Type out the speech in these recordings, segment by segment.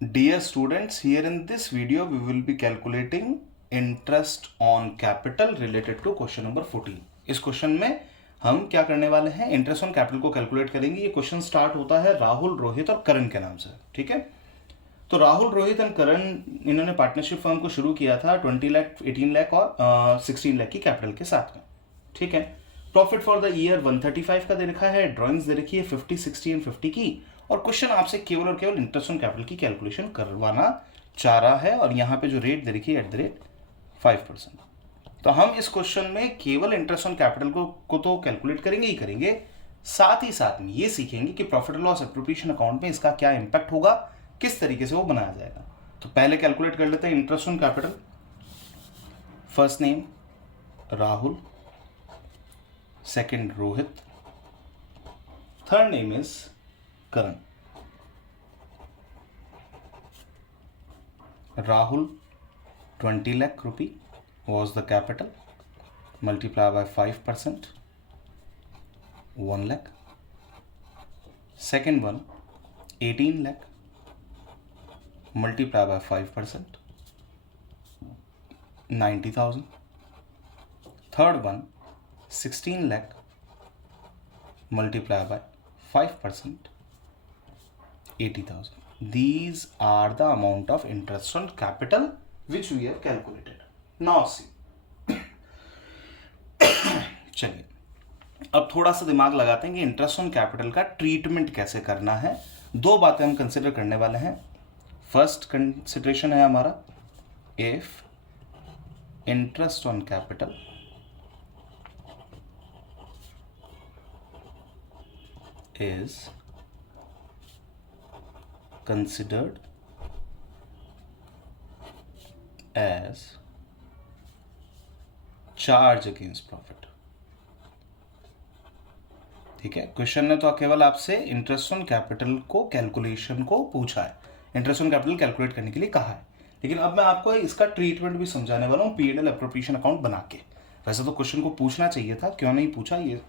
Dear students, here in this video we will be calculating interest on capital related to question number 14. इस question में हम क्या करने वाले हैं, इंटरेस्ट ऑन कैपिटल को कैलकुलेट करेंगे। ये क्वेश्चन स्टार्ट होता है राहुल, रोहित और करण के नाम से, ठीक है। तो राहुल, रोहित एंड करण इन्होंने पार्टनरशिप फर्म को शुरू किया था 20 लाख, 18 लाख और 16 लाख की कैपिटल के साथ में, ठीक है। प्रॉफिट फॉर द ईयर 135 का दे रखा है, ड्रॉइंग्स दे रखी है 50, 60 एंड 50 की, और क्वेश्चन आपसे केवल और केवल इंटरेस्ट ऑन कैपिटल की कैलकुलेशन करवाना चाह रहा है। और यहाँ पे जो रेट दे रखी है @5%। तो हम इस क्वेश्चन में केवल इंटरेस्ट ऑन कैपिटल को तो कैलकुलेट करेंगे ही करेंगे, साथ ही साथ में ये सीखेंगे कि profit and loss appropriation account में इसका क्या इंपैक्ट होगा, किस तरीके से वो बनाया जाएगा। तो पहले कैलकुलेट कर लेते हैं interest on capital. First name Rahul, second Rohit, third name is Karan. Rahul, 20 lakh rupee was the capital, multiply by 5%, 1 lakh. Second one, 18 lakh, multiply by 5%, 90,000. Third one, 16 lakh, multiply by 5%, 80,000. These are the amount of interest on capital which we have calculated. Now see, चलिए अब थोड़ा सा दिमाग लगाते हैं कि interest on capital का treatment कैसे करना है। दो बातें हम कंसिडर करने वाले हैं। फर्स्ट कंसिडरेशन है हमारा, if interest on capital is considered as charge against profit, ठीक है। क्वेश्चन ने तो केवल आपसे इंटरेस्ट ऑन कैपिटल को कैलकुलेशन को पूछा है, इंटरेस्ट ऑन कैपिटल कैलकुलेट करने के लिए कहा है, लेकिन अब मैं आपको इसका ट्रीटमेंट भी समझाने वाला हूँ P&L एप्रोप्रिएशन अकाउंट बना के। वैसे तो क्वेश्चन को पूछना चाहिए था, क्यों नहीं पूछा ये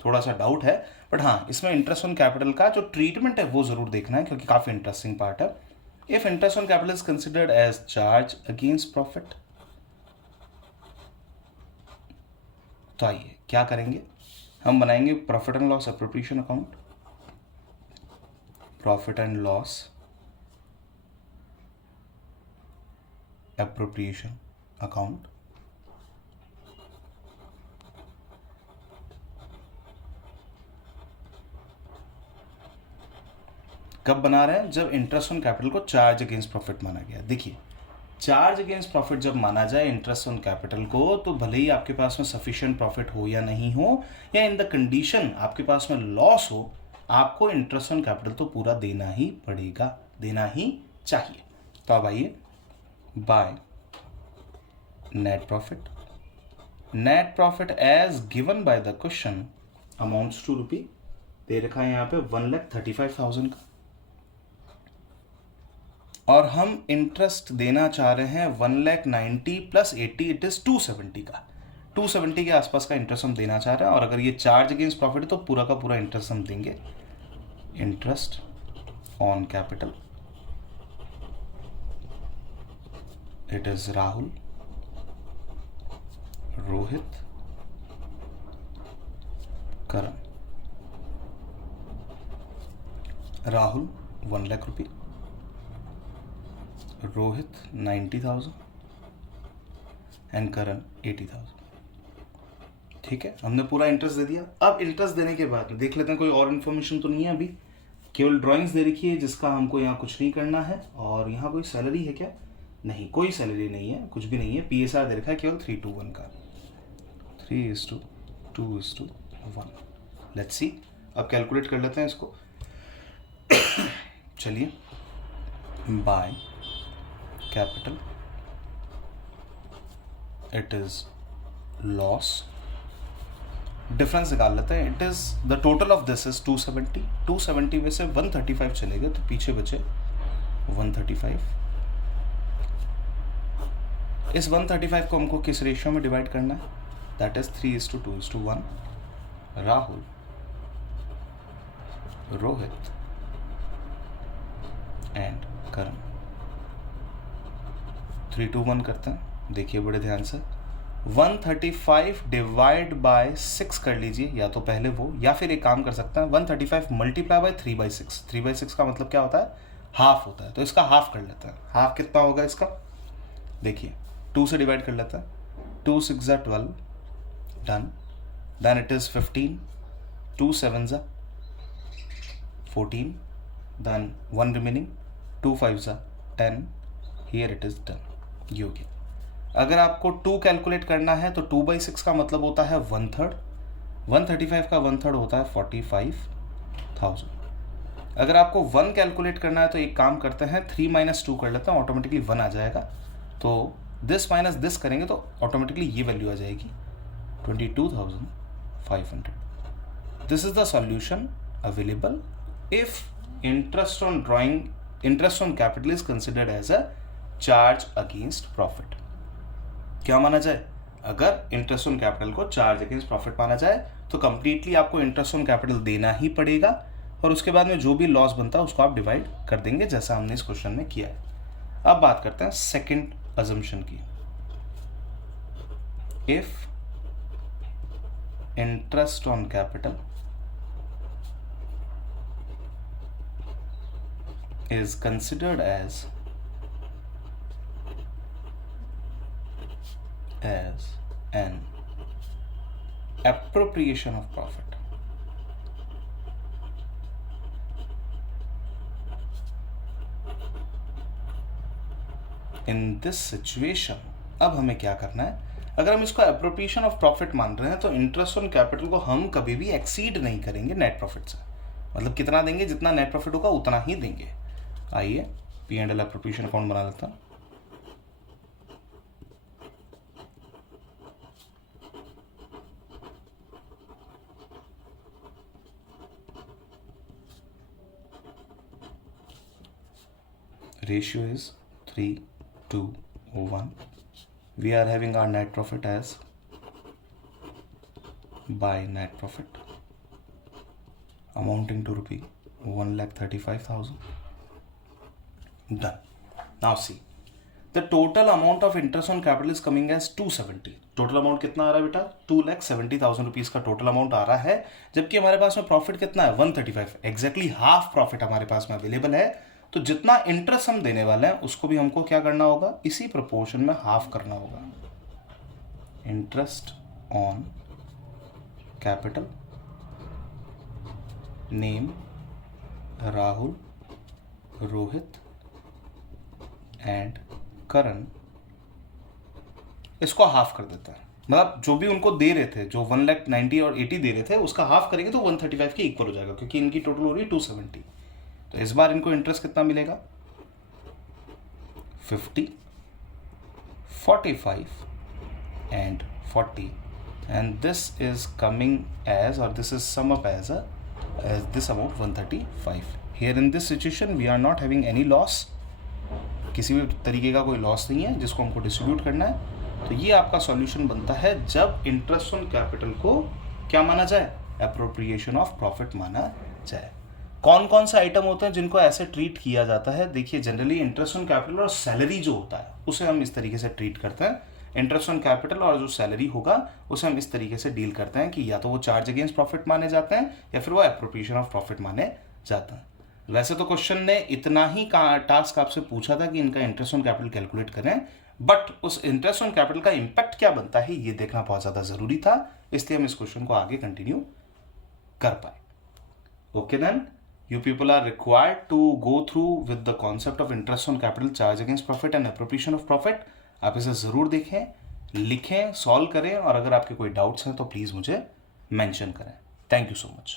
थोड़ा सा डाउट है, बट हाँ इसमें इंटरेस्ट ऑन कैपिटल का जो ट्रीटमेंट है वो जरूर देखना है, क्योंकि काफी इंटरेस्टिंग पार्ट है। If interest on capital is considered as charge against profit, तो आइए क्या करेंगे, हम बनाएंगे profit and loss appropriation account. Profit and loss appropriation account. कब बना रहे हैं, जब इंटरेस्ट ऑन कैपिटल को चार्ज अगेंस्ट प्रॉफिट माना गया। देखिए, चार्ज अगेंस्ट प्रॉफिट जब माना जाए इंटरेस्ट ऑन कैपिटल को, तो भले ही आपके पास में सफिशिएंट प्रॉफिट हो या नहीं हो, या इन द कंडीशन आपके पास में लॉस हो, आपको इंटरेस्ट ऑन कैपिटल तो पूरा देना ही पड़ेगा, देना ही चाहिए। तो अब आइए, by net profit. Net profit as given by the question amounts to rupee, दे रखा है यहाँ पे 1,35,000 का, और हम इंटरेस्ट देना चाह रहे हैं 1,90,000 प्लस 80, इट इज 270 का, 270 के आसपास का इंटरेस्ट हम देना चाह रहे हैं। और अगर ये चार्ज अगेंस्ट प्रॉफिट है तो पूरा का पूरा इंटरेस्ट हम देंगे। Interest on capital, it is Rahul, Rohit, Karan. Rahul 1 lakh रुपये, रोहित 90,000 एंड करण 80,000, ठीक है। हमने पूरा इंटरेस्ट दे दिया। अब इंटरेस्ट देने के बाद देख लेते हैं कोई और इन्फॉर्मेशन तो नहीं है, अभी केवल ड्राइंग्स दे रखी है जिसका हमको यहाँ कुछ नहीं करना है। और यहाँ कोई सैलरी है क्या, नहीं, कोई सैलरी नहीं है, कुछ भी नहीं है। PSR दे रखा है केवल 3:1 का, 3:2:1। लेट्स सी, अब कैलकुलेट कर लेते हैं इसको। चलिए, by capital, it is loss, difference निकाल लेते हैं। It is the total of this is 270, 270 में से 135 चले गए तो पीछे बचे 135। इस 135 को हमको किस रेशियो में डिवाइड करना है, that is 3:2:1। Rahul, Rohit and Karan. 3 to 1 करते हैं, देखिए बड़े ध्यान से। 135 डिवाइड बाय 6 कर लीजिए, या तो पहले वो, या फिर एक काम कर सकते हैं 135 मल्टीप्लाई बाय 3/6। 3/6 का मतलब क्या होता है? हाफ होता है, तो इसका हाफ कर लेते हैं। हाफ कितना होगा इसका? देखिए 2 से डिवाइड कर लेते हैं। 2 6 ज़ा 12, डन। देन इट इज 15, 2 7 ज़ा 14, देन 1 रिमेनिंग, 2 5 ज़ा 10, हियर इट इज डन। ये हो गया। अगर आपको 2 कैलकुलेट करना है तो 2/6 का मतलब होता है 1/3, 135 का 1/3 होता है 45,000। अगर आपको 1 कैलकुलेट करना है तो एक काम करते हैं, 3 - 2 कर लेते हैं, ऑटोमेटिकली 1 आ जाएगा। तो दिस माइनस दिस करेंगे तो ऑटोमेटिकली ये वैल्यू आ जाएगी 22,500। This is the solution available if interest on capital is considered as a charge against profit. क्या माना जाए? अगर इंटरेस्ट ऑन कैपिटल को चार्ज अगेंस्ट प्रॉफिट माना जाए तो कंप्लीटली आपको इंटरेस्ट ऑन कैपिटल देना ही पड़ेगा, और उसके बाद में जो भी लॉस बनता है उसको आप डिवाइड कर देंगे, जैसा हमने इस क्वेश्चन में किया है। अब बात करते हैं सेकंड अजम्पशन की। If interest on capital is considered as an appropriation of profit, in this situation अब हमें क्या करना है? अगर हम इसको एप्रोप्रिएशन ऑफ प्रॉफिट मान रहे हैं तो इंटरेस्ट ऑन कैपिटल को हम कभी भी एक्सीड नहीं करेंगे नेट प्रॉफिट से। मतलब कितना देंगे? जितना नेट प्रॉफिट होगा उतना ही देंगे। आइए P&L एप्रोप्रिएशन अकाउंट बना लेता हूं। Ratio is 3:1. We are having our net profit as by net profit amounting to rupee 1,35,000. Done. Now see, the total amount of interest on capital is coming as 270. Total amount कितना आ रहा है बेटा? 2,70,000 rupees का total amount आ रहा है, जबकि हमारे पास में प्रॉफिट कितना है? 135। एग्जैक्टली हाफ प्रॉफिट हमारे पास में अवेलेबल है। तो जितना इंटरेस्ट हम देने वाले हैं उसको भी हमको क्या करना होगा? इसी प्रोपोर्शन में हाफ करना होगा। Interest on capital, name Rahul, Rohit and Karan, इसको हाफ कर देता है। मतलब जो भी उनको दे रहे थे, जो 1,90,000 और 80 दे रहे थे, उसका हाफ करेंगे तो 135 के इक्वल हो जाएगा, क्योंकि इनकी टोटल हो रही है 270। तो इस बार इनको इंटरेस्ट कितना मिलेगा? 50, 45 and 40, and this is coming as, और this is sum up as this amount 135। Here in this situation we are not having any loss, किसी भी तरीके का कोई लॉस नहीं है जिसको हमको डिस्ट्रीब्यूट करना है। तो ये आपका सॉल्यूशन बनता है जब इंटरेस्ट ऑन कैपिटल को क्या माना जाए? एप्रोप्रिएशन ऑफ प्रॉफिट माना जाए। कौन कौन से आइटम होते हैं जिनको ऐसे ट्रीट किया जाता है? देखिए जनरली इंटरेस्ट ऑन कैपिटल और सैलरी जो होता है उसे हम इस तरीके से ट्रीट करते हैं। इंटरेस्ट ऑन कैपिटल और जो सैलरी होगा उसे हम इस तरीके से डील करते हैं कि या तो वो चार्ज अगेंस्ट प्रॉफिट माने जाते हैं या फिर वो एप्रोप्रिएशन ऑफ प्रॉफिट माने जाते हैं। वैसे तो क्वेश्चन ने इतना ही टास्क आपसे पूछा था कि इनका इंटरेस्ट ऑन कैपिटल कैलकुलेट करें, बट उस इंटरेस्ट ऑन कैपिटल का इंपैक्ट क्या बनता है ये देखना बहुत ज्यादा जरूरी था, इसलिए हम इस क्वेश्चन को आगे कंटिन्यू कर पाए। Okay then, you people are required to go through with the concept of interest on capital, charge against profit and appropriation of profit। आप इसे ज़रूर देखें, लिखें, सॉल्व करें, और अगर आपके कोई डाउट्स हैं तो प्लीज़ मुझे मेंशन करें। Thank you so much.